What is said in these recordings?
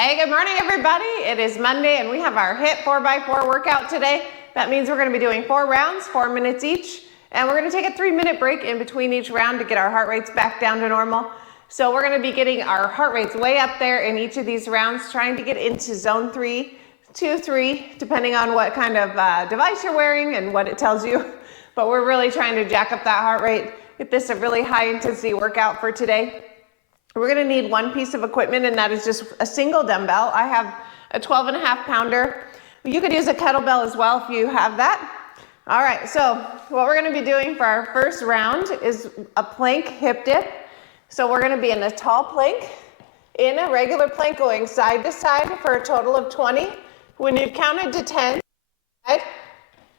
Hey, good morning, everybody. It is Monday, and we have our HIIT 4x4 workout today. That means we're going to be doing 4 rounds, 4 minutes each, and we're going to take a 3-minute break in between each round to get our heart rates back down to normal. So we're going to be getting our heart rates way up there in each of these rounds, trying to get into zone 3, 2, 3, depending on what kind of device you're wearing and what it tells you. But we're really trying to jack up that heart rate, get this a really high intensity workout for today. We're gonna need one piece of equipment, and that is just a single dumbbell. I have a 12.5 pounder. You could use a kettlebell as well if you have that. All right, so what we're gonna be doing for our first round is a plank hip dip. So we're gonna be in a tall plank, in a regular plank going side to side for a total of 20. When you've counted to 10,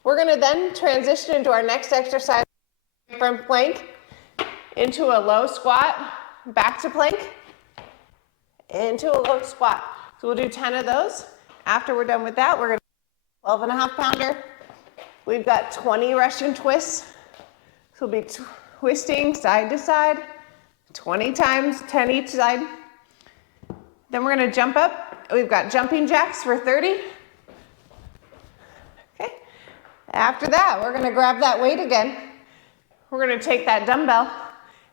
we're gonna then transition into our next exercise from plank into a low squat, back to plank, into a low squat. So we'll do 10 of those. After we're done with that, we're gonna 12.5 pounder. We've got 20 Russian twists. So we'll be twisting side to side, 20 times, 10 each side. Then we're gonna jump up. We've got jumping jacks for 30. Okay. After that, we're gonna grab that weight again. We're gonna take that dumbbell.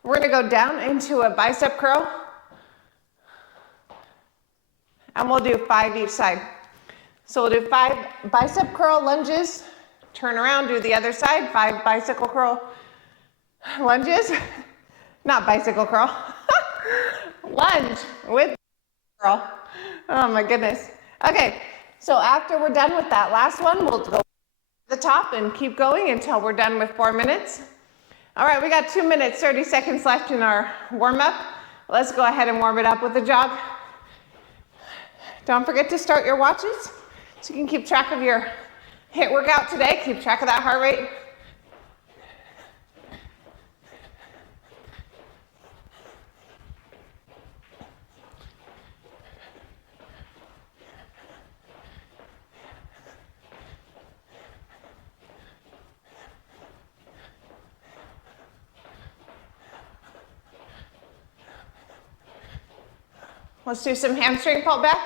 We're gonna go down into a bicep curl, and we'll do 5 each side. So we'll do 5 bicep curl lunges, turn around, do the other side, 5 bicycle curl lunges, not bicycle curl, lunge with curl. Oh my goodness. Okay, so after we're done with that last one, we'll go to the top and keep going until we're done with 4 minutes. All right, we got 2 minutes, 30 seconds left in our warm-up. Let's go ahead and warm it up with a jog. Don't forget to start your watches so you can keep track of your HIIT workout today, keep track of that heart rate. Let's do some hamstring pull back.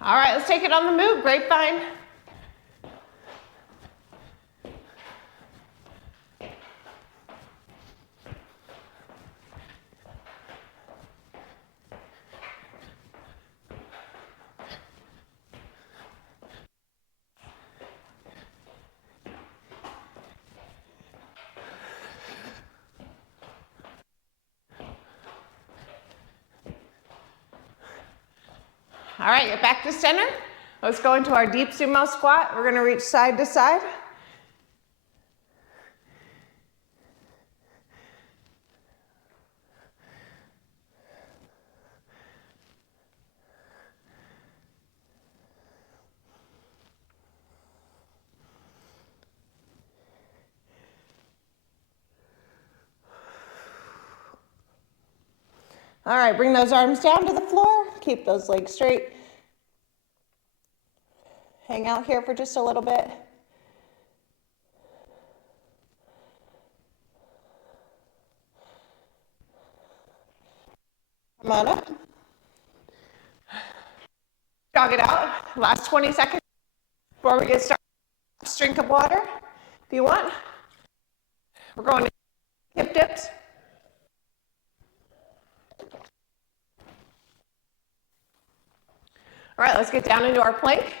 All right, let's take it on the move, grapevine. All right, get back to center. Let's go into our deep sumo squat. We're gonna reach side to side. All right, bring those arms down to the floor. Keep those legs straight. Hang out here for just a little bit. Come on up. Jog it out. Last 20 seconds before we get started. Just drink of water if you want. We're going to hip dips. All right, let's get down into our plank.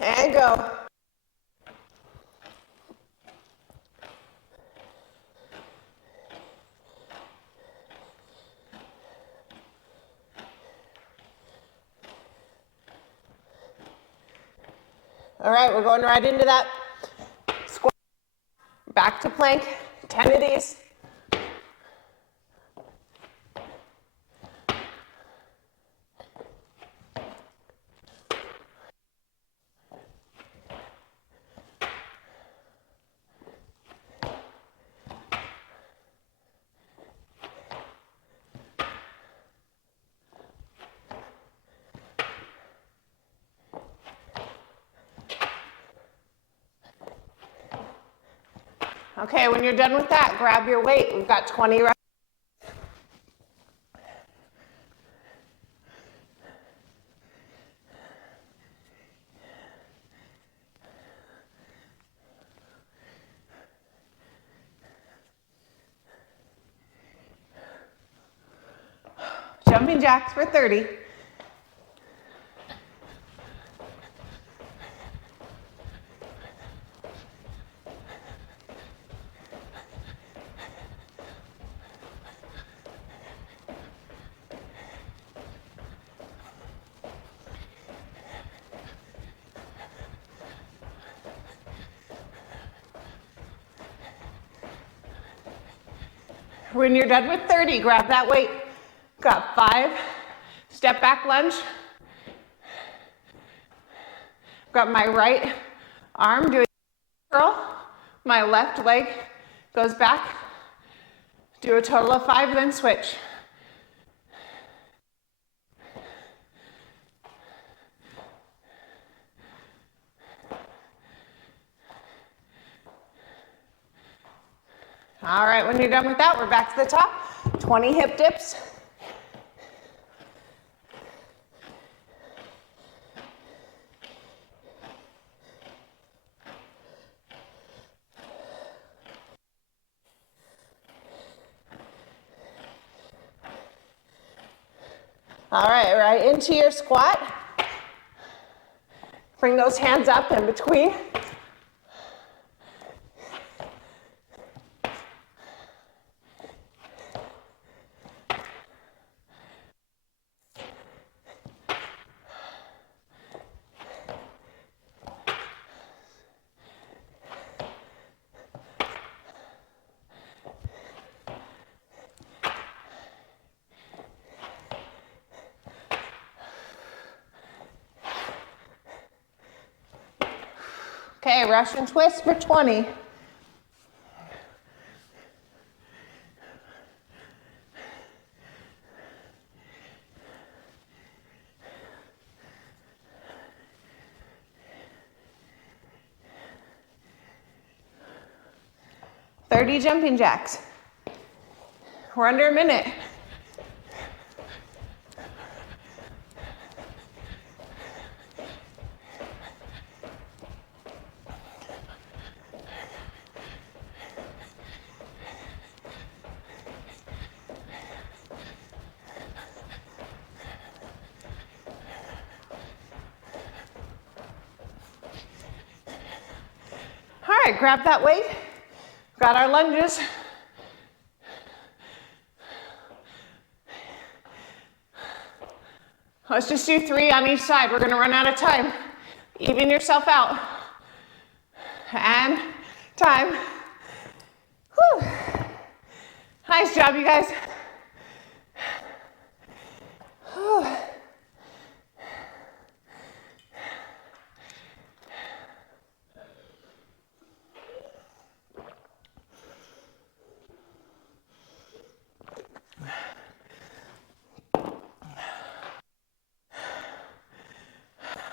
And go. All right, we're going right into that squat. Back to plank, 10 of these. Okay, when you're done with that, grab your weight. We've got 20 reps. Jumping jacks for 30. When you're done with 30, grab that weight. Got 5. Step back lunge. Got my right arm doing a curl. My left leg goes back. Do a total of 5, then switch. All right, when you're done with that, we're back to the top. 20 hip dips. All right, right into your squat. Bring those hands up in between. Okay, Russian twist for 20. $30 jumping jacks. We're under a minute. All right, grab that weight. Got our lunges. Let's just do 3 on each side. We're gonna run out of time. Even yourself out. And time. Whew. Nice job, you guys. Whew.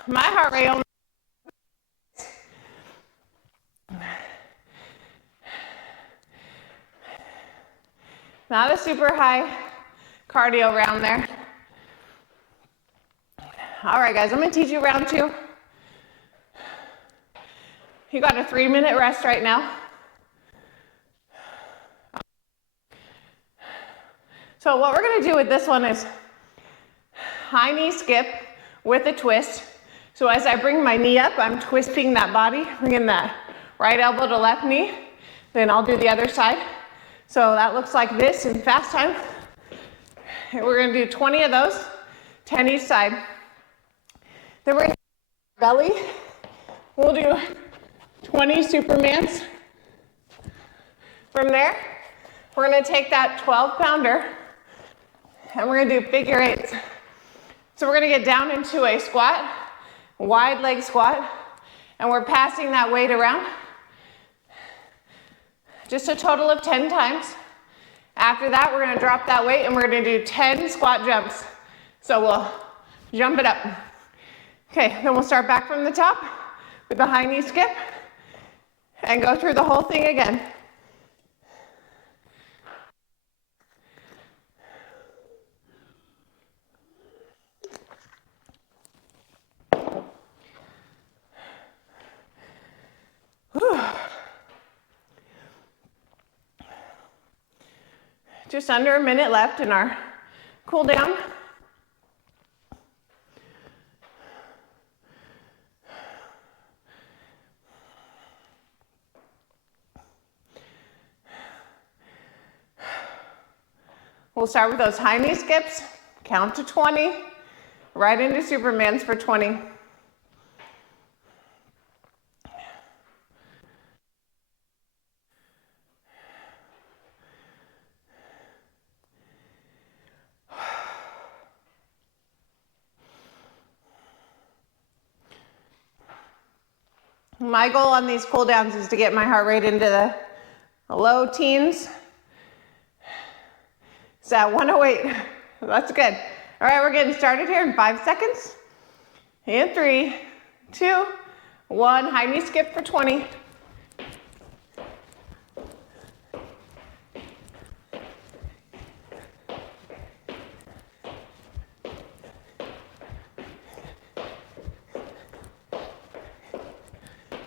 My heart rate only. Not a super high cardio round there. All right, guys, I'm gonna teach you round 2. You got a 3-minute rest right now. So what we're gonna do with this one is high knee skip with a twist. So as I bring my knee up, I'm twisting that body, bringing that right elbow to left knee. Then I'll do the other side. So that looks like this in fast time. And we're gonna do 20 of those, 10 each side. Then we're gonna do belly. We'll do 20 Supermans. From there, we're gonna take that 12-pounder and we're gonna do figure 8s. So we're gonna get down into a squat, wide leg squat, and we're passing that weight around. Just a total of 10 times. After that, we're gonna drop that weight and we're gonna do 10 squat jumps. So we'll jump it up. Okay, then we'll start back from the top with the high knee skip and go through the whole thing again. Just under a minute left in our cool down. We'll start with those high knee skips, count to 20, right into Supermans for 20. My goal on these cool downs is to get my heart rate into the low teens. It's at 108. That's good. All right, we're getting started here in 5 seconds. In 3, 2, 1. High knee skip for 20.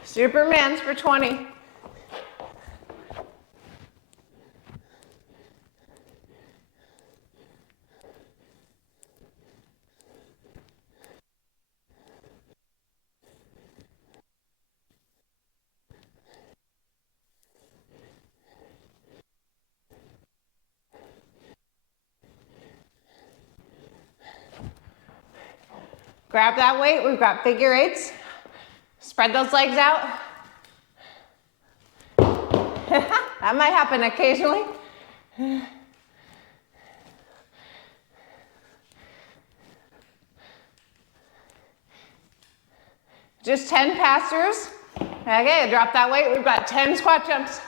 Supermans for 20. Grab that weight. We've got figure eights. Spread those legs out. That might happen occasionally. Just 10 pass-throughs. Okay, drop that weight. We've got 10 squat jumps.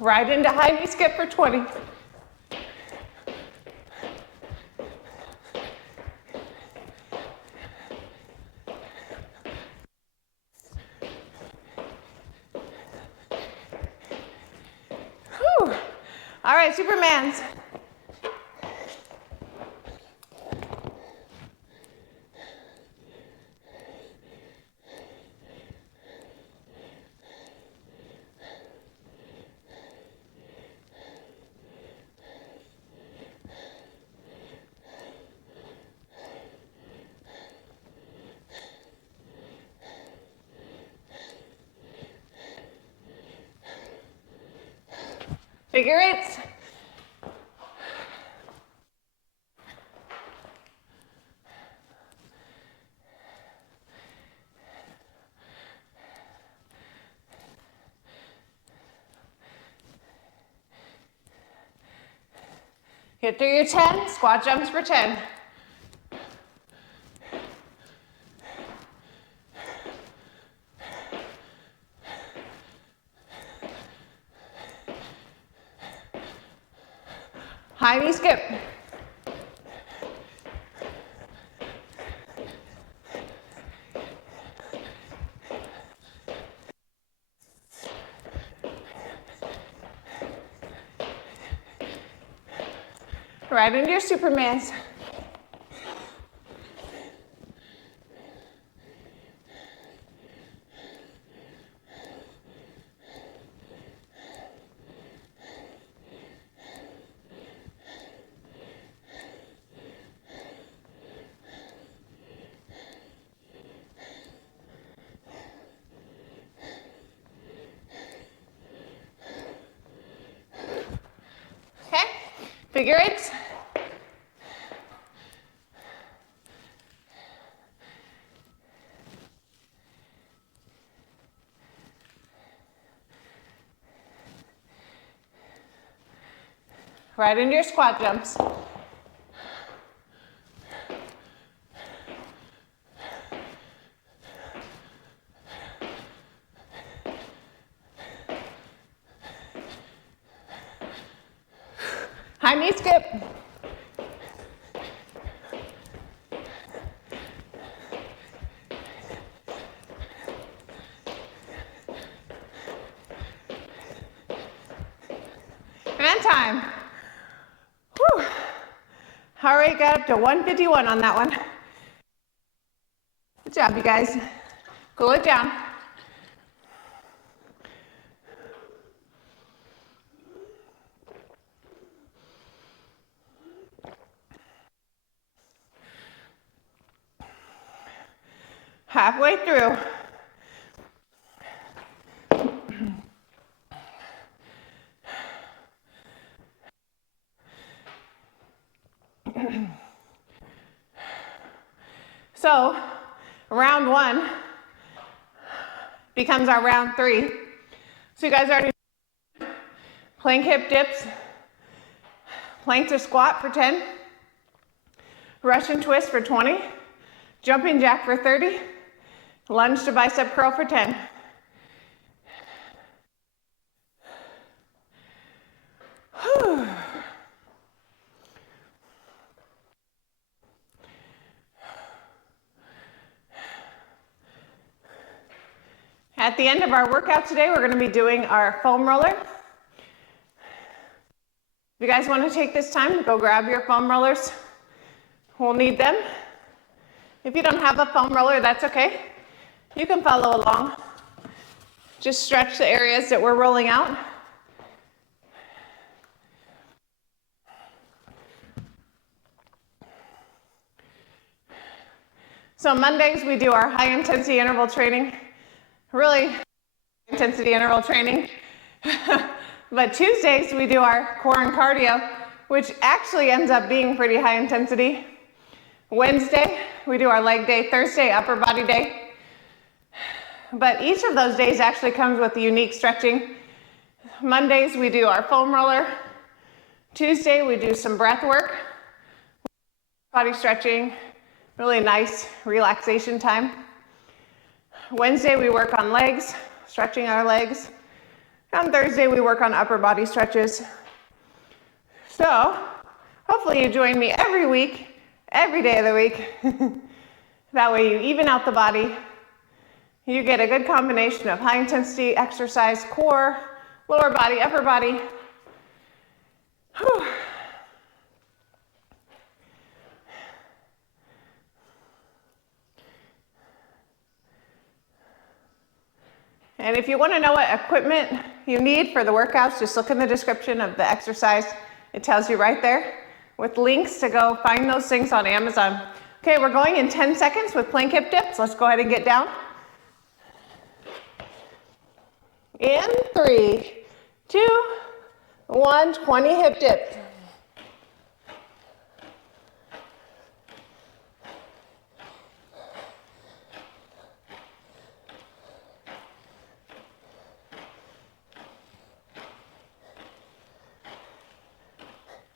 Right into high knee skip for 20. Whew. All right, Supermans. Figure eights. Get through your 10, squat jumps for 10. High knee skip. Right into your Supermans. Okay, figure eights. Right into your squat jumps. High knee skip. And time. Whew. Heart rate got up to 151 on that one. job, you guys. Cool it down. Halfway through. So, round 1 becomes our round 3. So you guys already plank hip dips, plank to squat for 10, Russian twist for 20, jumping jack for 30, lunge to bicep curl for 10. Whew. At the end of our workout today, we're going to be doing our foam roller. If you guys want to take this time, go grab your foam rollers. We'll need them. If you don't have a foam roller, that's okay. You can follow along. Just stretch the areas that we're rolling out. So Mondays, we do our high intensity interval training. Really intensity interval training. But Tuesdays we do our core and cardio, which actually ends up being pretty high intensity. Wednesday we do our leg day, Thursday upper body day. But each of those days actually comes with unique stretching. Mondays we do our foam roller. Tuesday we do some breath work, body stretching, really nice relaxation time. Wednesday we work on legs, stretching our legs. On Thursday we work on upper body stretches. So hopefully you join me every week, every day of the week. That way you even out the body. You get a good combination of high intensity exercise, core, lower body, upper body. Whew. And if you want to know what equipment you need for the workouts, just look in the description of the exercise. It tells you right there with links to go find those things on Amazon. Okay, we're going in 10 seconds with plank hip dips. Let's go ahead and get down. In 3, 2, 1, 20 hip dips.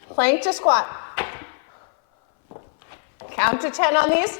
Plank to squat. Count to 10 on these.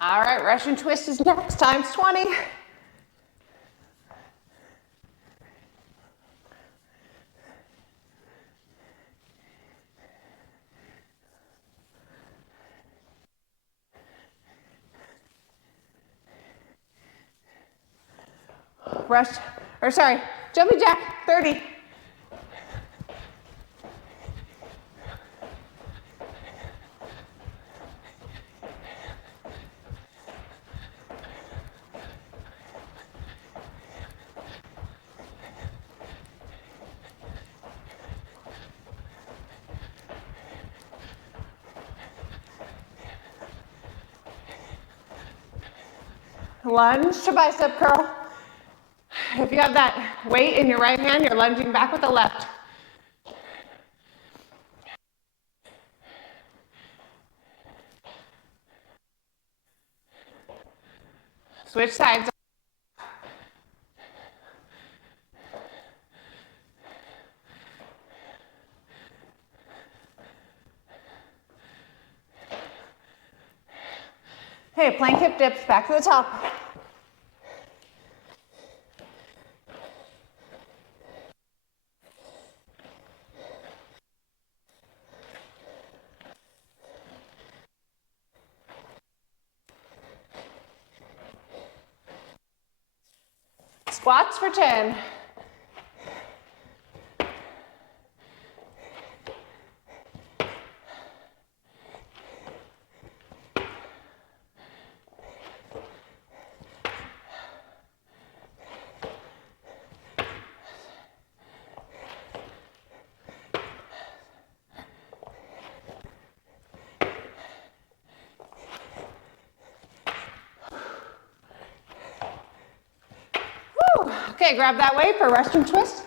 All right, Russian twist is next, times 20. Jumping jack, 30. Lunge to bicep curl. If you have that weight in your right hand, you're lunging back with the left. Switch sides. Hey, plank hip dips, back to the top. Squats for 10. Okay, grab that weight for resting twist.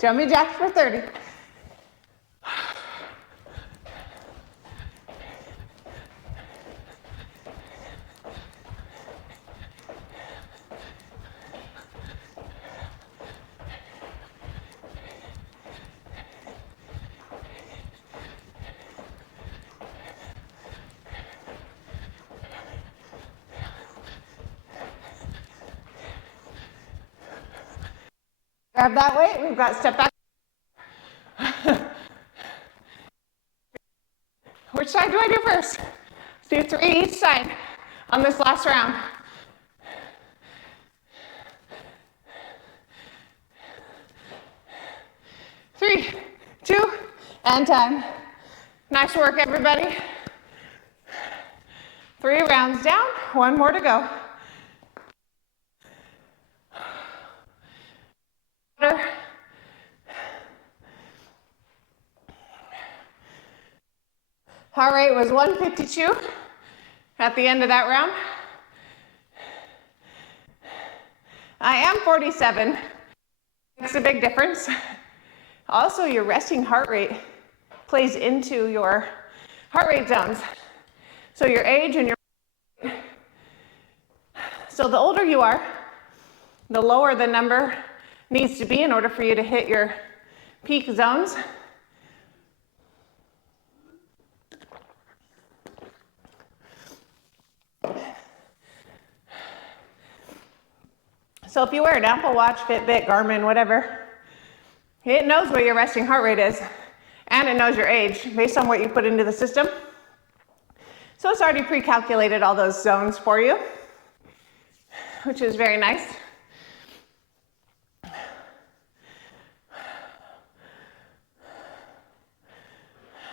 Jumping jacks for 30. Grab that weight, we've got step back. Which side do I do first? Let's do 3 each side on this last round. 3, 2, and time. Nice work, everybody. 3 rounds down, 1 more to go. Heart rate was 152 at the end of that round. I am 47. Makes a big difference. Also, your resting heart rate plays into your heart rate zones. So your age and your... So the older you are, the lower the number needs to be in order for you to hit your peak zones. So if you wear an Apple Watch, Fitbit, Garmin, whatever, it knows what your resting heart rate is, and it knows your age based on what you put into the system. So it's already pre-calculated all those zones for you, which is very nice.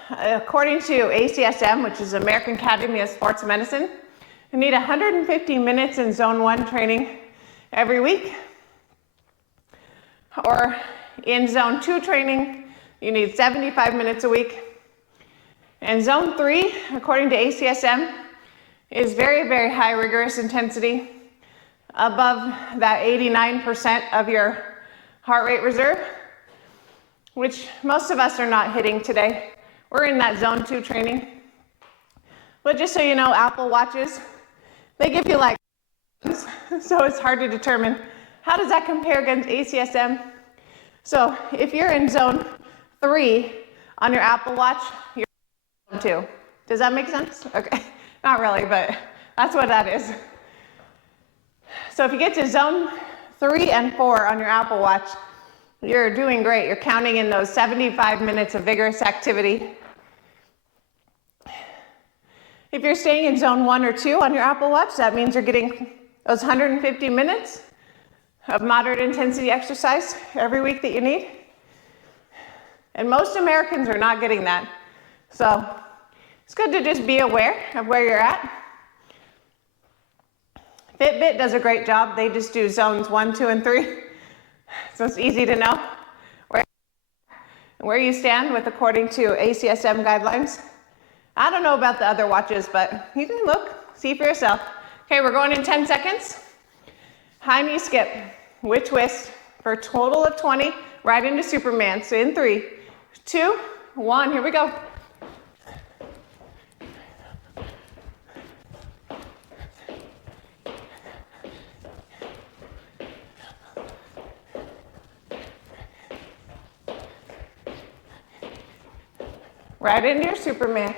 According to ACSM, which is American Academy of Sports Medicine, you need 150 minutes in zone 1 training every week. Or in zone 2 training, you need 75 minutes a week. And zone 3, according to ACSM, is very, very high rigorous intensity, above that 89% of your heart rate reserve, which most of us are not hitting today. We're in that zone 2 training. But just so you know, Apple Watches, they give you like, so it's hard to determine how does that compare against ACSM. So if you're in zone 3 on your Apple Watch, you're in zone 2. Does that make sense? Okay, not really, but that's what that is. So if you get to zone 3 and 4 on your Apple Watch, you're doing great. You're counting in those 75 minutes of vigorous activity. If you're staying in zone 1 or 2 on your Apple Watch, that means you're getting those 150 minutes of moderate intensity exercise every week that you need. And most Americans are not getting that. So it's good to just be aware of where you're at. Fitbit does a great job. They just do zones 1, 2, and 3. So it's easy to know where you stand with according to ACSM guidelines. I don't know about the other watches, but you can look, see for yourself. Okay, we're going in 10 seconds. High knee skip with twist for a total of 20, right into Superman. So in 3, 2, 1, here we go. Right into your Superman.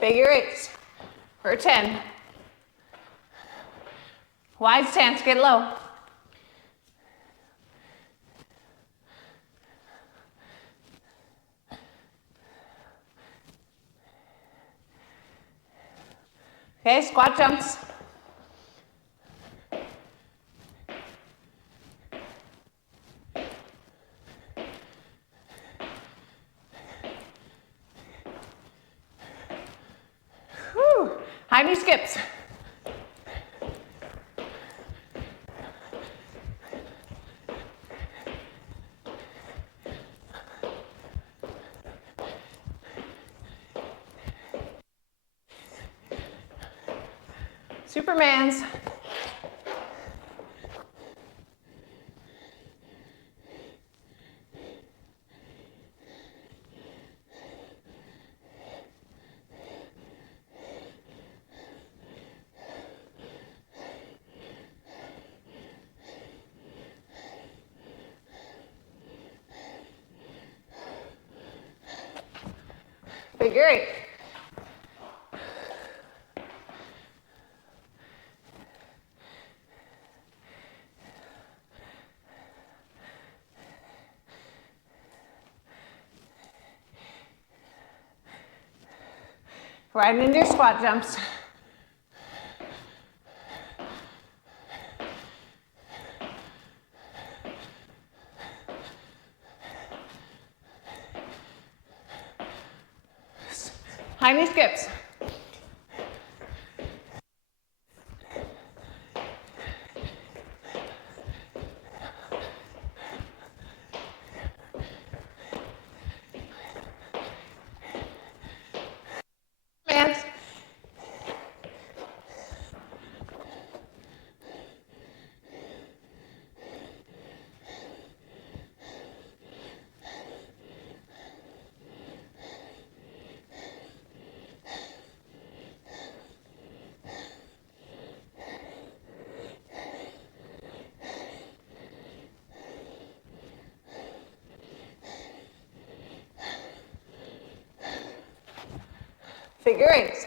Figure eights for 10. Wide stance, get low. Okay, squat jumps. Whew. High knee skips. Supermans. Figure eight. Right into your squat jumps. High knee skips. Hands. Figure eights.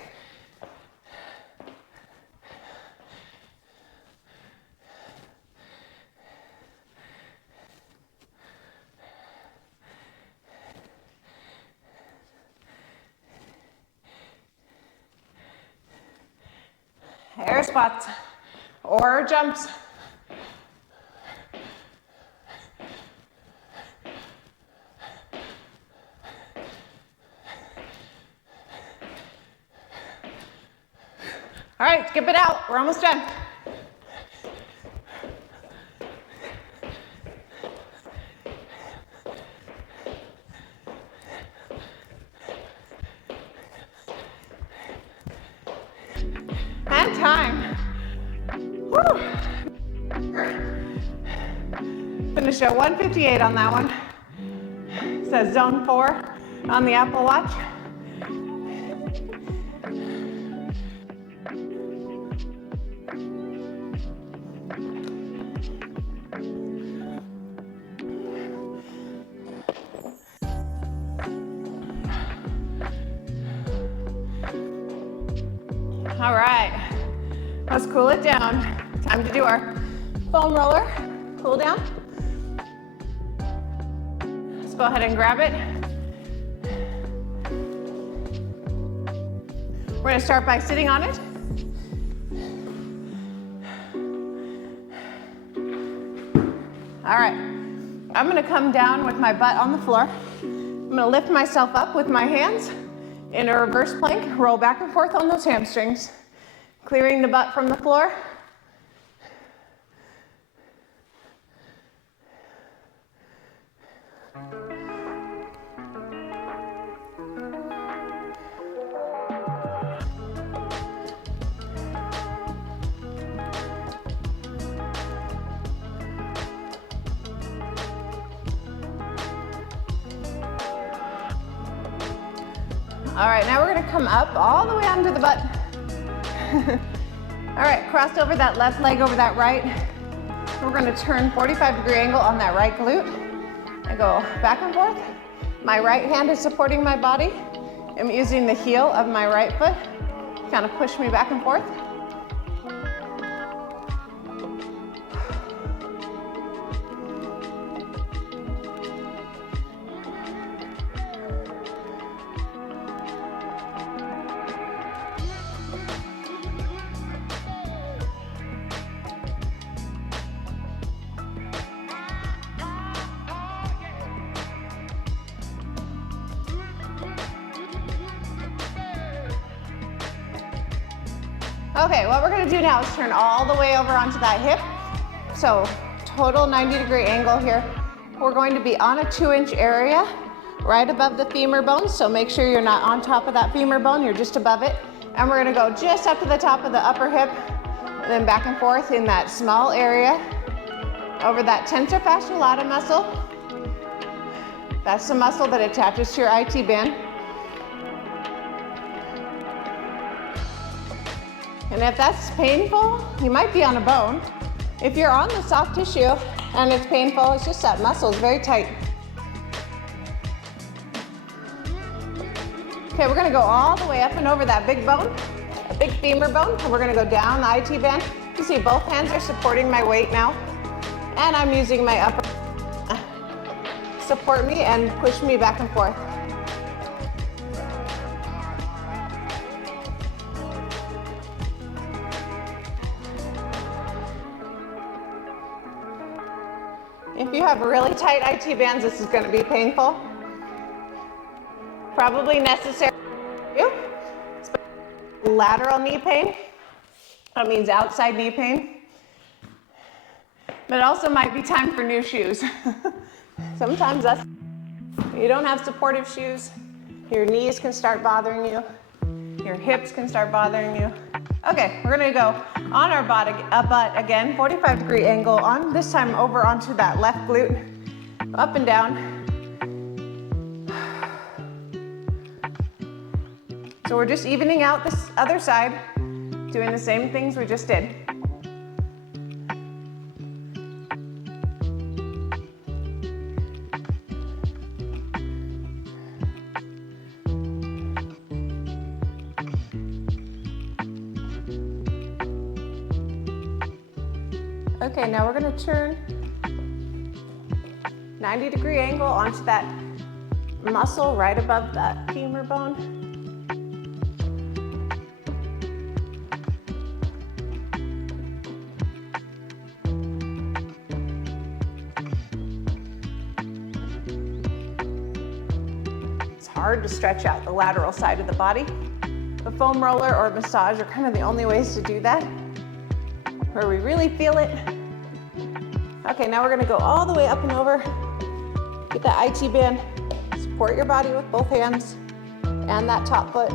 Air squats or jumps. All right, skip it out. We're almost done. And time. Woo. Finished at 158 on that one. It says zone 4 on the Apple Watch. All right, let's cool it down. Time to do our foam roller. Cool down. Let's go ahead and grab it. We're gonna start by sitting on it. All right, I'm gonna come down with my butt on the floor. I'm gonna lift myself up with my hands in a reverse plank, roll back and forth on those hamstrings, clearing the butt from the floor. All right, now we're gonna come up all the way onto the butt. All right, crossed over that left leg over that right. We're gonna turn 45-degree angle on that right glute and go back and forth. My right hand is supporting my body, am using the heel of my right foot to kind of push me back and forth. Okay, what we're gonna do now is turn all the way over onto that hip. So total 90-degree angle here. We're going to be on a 2-inch area right above the femur bone. So make sure you're not on top of that femur bone, you're just above it. And we're gonna go just up to the top of the upper hip and then back and forth in that small area over that tensor fasciae lata muscle. That's the muscle that attaches to your IT band. And if that's painful, you might be on a bone. If you're on the soft tissue and it's painful, it's just that muscle is very tight. Okay, we're gonna go all the way up and over that big bone, a big femur bone, and we're gonna go down the IT band. You see both hands are supporting my weight now, and I'm using my upper support me and push me back and forth. If you have really tight IT bands, this is going to be painful. Probably necessary for you. Lateral knee pain. That means outside knee pain. But it also might be time for new shoes. Sometimes you don't have supportive shoes. Your knees can start bothering you. Your hips can start bothering you. Okay, we're gonna go on our butt again, 45-degree angle on, this time over onto that left glute, up and down. So we're just evening out this other side, doing the same things we just did. Okay, now we're gonna turn 90-degree angle onto that muscle right above that femur bone. It's hard to stretch out the lateral side of the body. The foam roller or massage are kind of the only ways to do that, where we really feel it. Okay, now we're gonna go all the way up and over. Get that IT band, support your body with both hands and that top foot.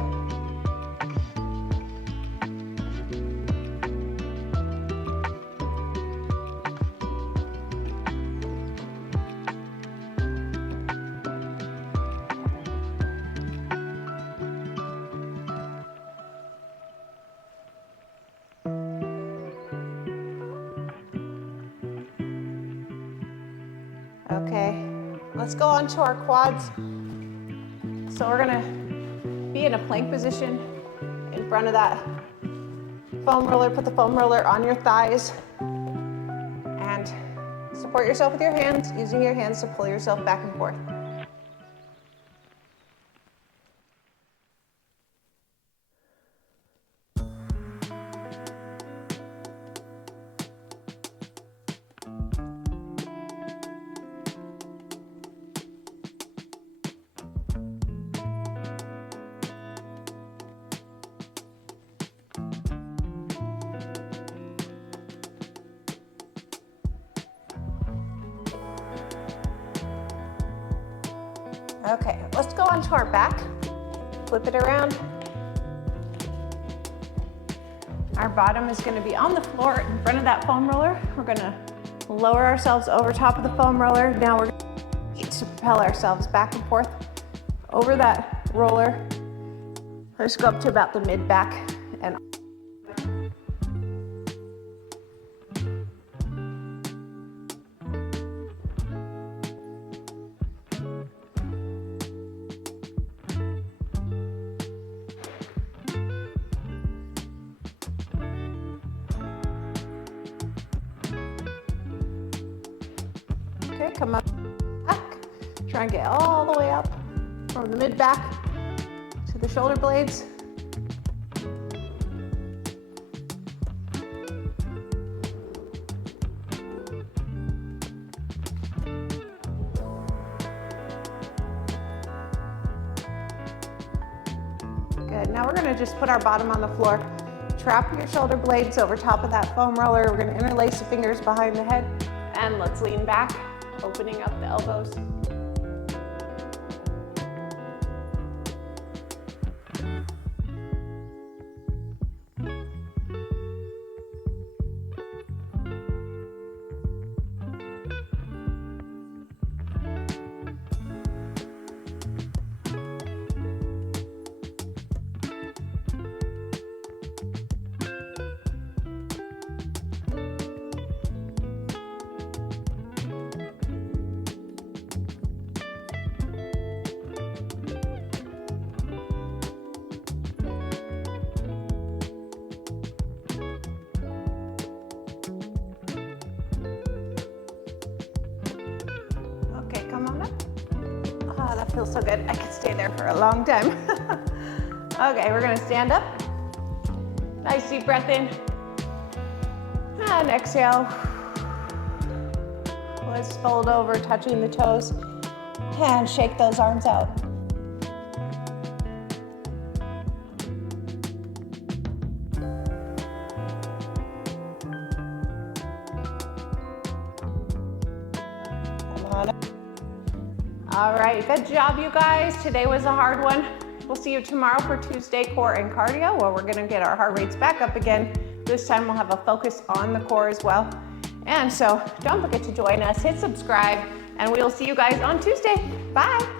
Okay, let's go on to our quads. So we're gonna be in a plank position in front of that foam roller. Put the foam roller on your thighs and support yourself with your hands, using your hands to pull yourself back and forth. Okay, let's go onto our back. Flip it around. Our bottom is going to be on the floor in front of that foam roller. We're going to lower ourselves over top of the foam roller. Now we're going to propel ourselves back and forth over that roller. Let's go up to about the mid-back and Okay, come up back. Try and get all the way up from the mid back to the shoulder blades. Good. Now we're going to just put our bottom on the floor. Trap your shoulder blades over top of that foam roller. We're going to interlace the fingers behind the head, and let's lean back, opening up the elbows. That feels so good. I could stay there for a long time. Okay, we're gonna stand up. Nice deep breath in. And exhale. Let's fold over, touching the toes. And shake those arms out. Come on up. All right, good job, you guys. Today was a hard one. We'll see you tomorrow for Tuesday core and cardio, where we're gonna get our heart rates back up again. This time we'll have a focus on the core as well. And so don't forget to join us, hit subscribe, and we will see you guys on Tuesday. Bye.